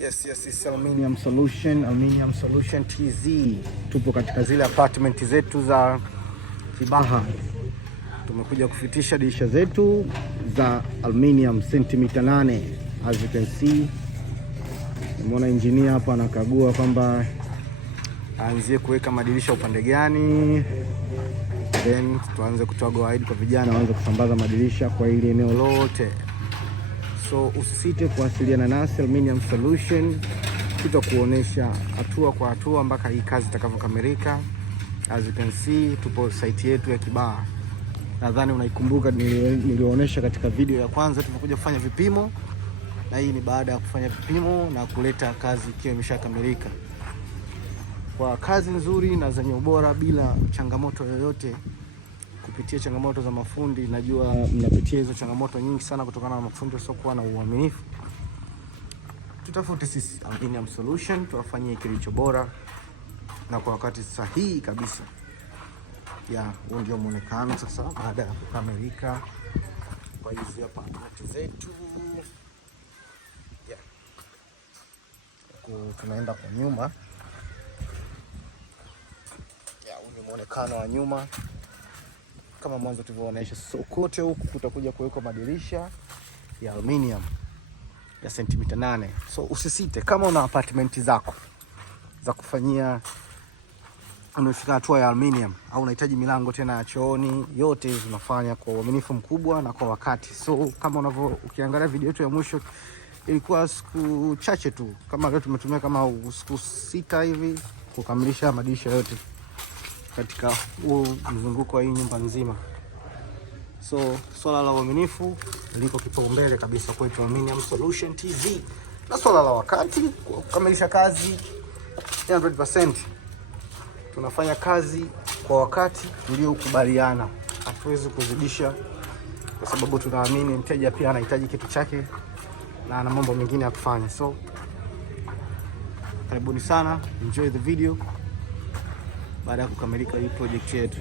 Yes, Aluminium Solution TZ. Tupo katika zile apartment zetu za Kibaha. Tumekuja kufitisha dirisha zetu za aluminium sentimita 8. As you can see, nimeona engineer hapa anakagua kwamba aanzie kuweka madirisha upande gani, then tuanze kutoa go ahead kwa vijana waanze kusambaza madirisha kwa ile eneo lote. So usisite kuwasiliana nasi Aluminium Solution, tutakuonesha hatua kwa hatua mpaka hii kazi itakavyokamilika. As you can see, tupo site yetu ya Kibaha. Nadhani unaikumbuka nilionyesha katika video ya kwanza tulipokuja kufanya vipimo, na hii ni baada ya kufanya vipimo na kuleta kazi ikiwa imeshakamilika. Kwa kazi nzuri na zenye ubora bila changamoto yoyote. Kupitia changamoto za mafundi, najua mnapitia hizo changamoto nyingi sana kutokana na mafundi wasiokuwa na uaminifu. Tutafute sisi Aluminium Solution, tuwafanyie kilicho bora na kwa wakati sahihi kabisa. Huo ndio muonekano sasa baada ya kukamilika kwa hizi hapa apartment zetu. Tunaenda kwa nyuma. Huu ni muonekano wa nyuma. Kama mwanzo tulivyoonyesha, so kote huku kutakuja kuwekwa madirisha ya aluminium ya sentimita 8. So usisite, kama una apartment zako za kufanyia, unafika hatua ya aluminium au unahitaji milango tena ya chooni, yote hizi tunafanya kwa uaminifu mkubwa na kwa wakati. So kama ukiangalia video yetu ya mwisho ilikuwa siku chache tu, kama leo tumetumia kama siku 6 hivi kukamilisha madirisha yote katika huo mzunguko wa hii nyumba nzima. So swala la uaminifu liko kipaumbele kabisa kwetu Aluminium Solution TZ, na swala la wakati kukamilisha kazi 100%. Tunafanya kazi kwa wakati uliokubaliana, hatuwezi kuzidisha kwa sababu tunaamini mteja pia anahitaji kitu chake na ana mambo mengine ya kufanya. So karibuni sana, enjoy the video baada ya kukamilika hii project yetu.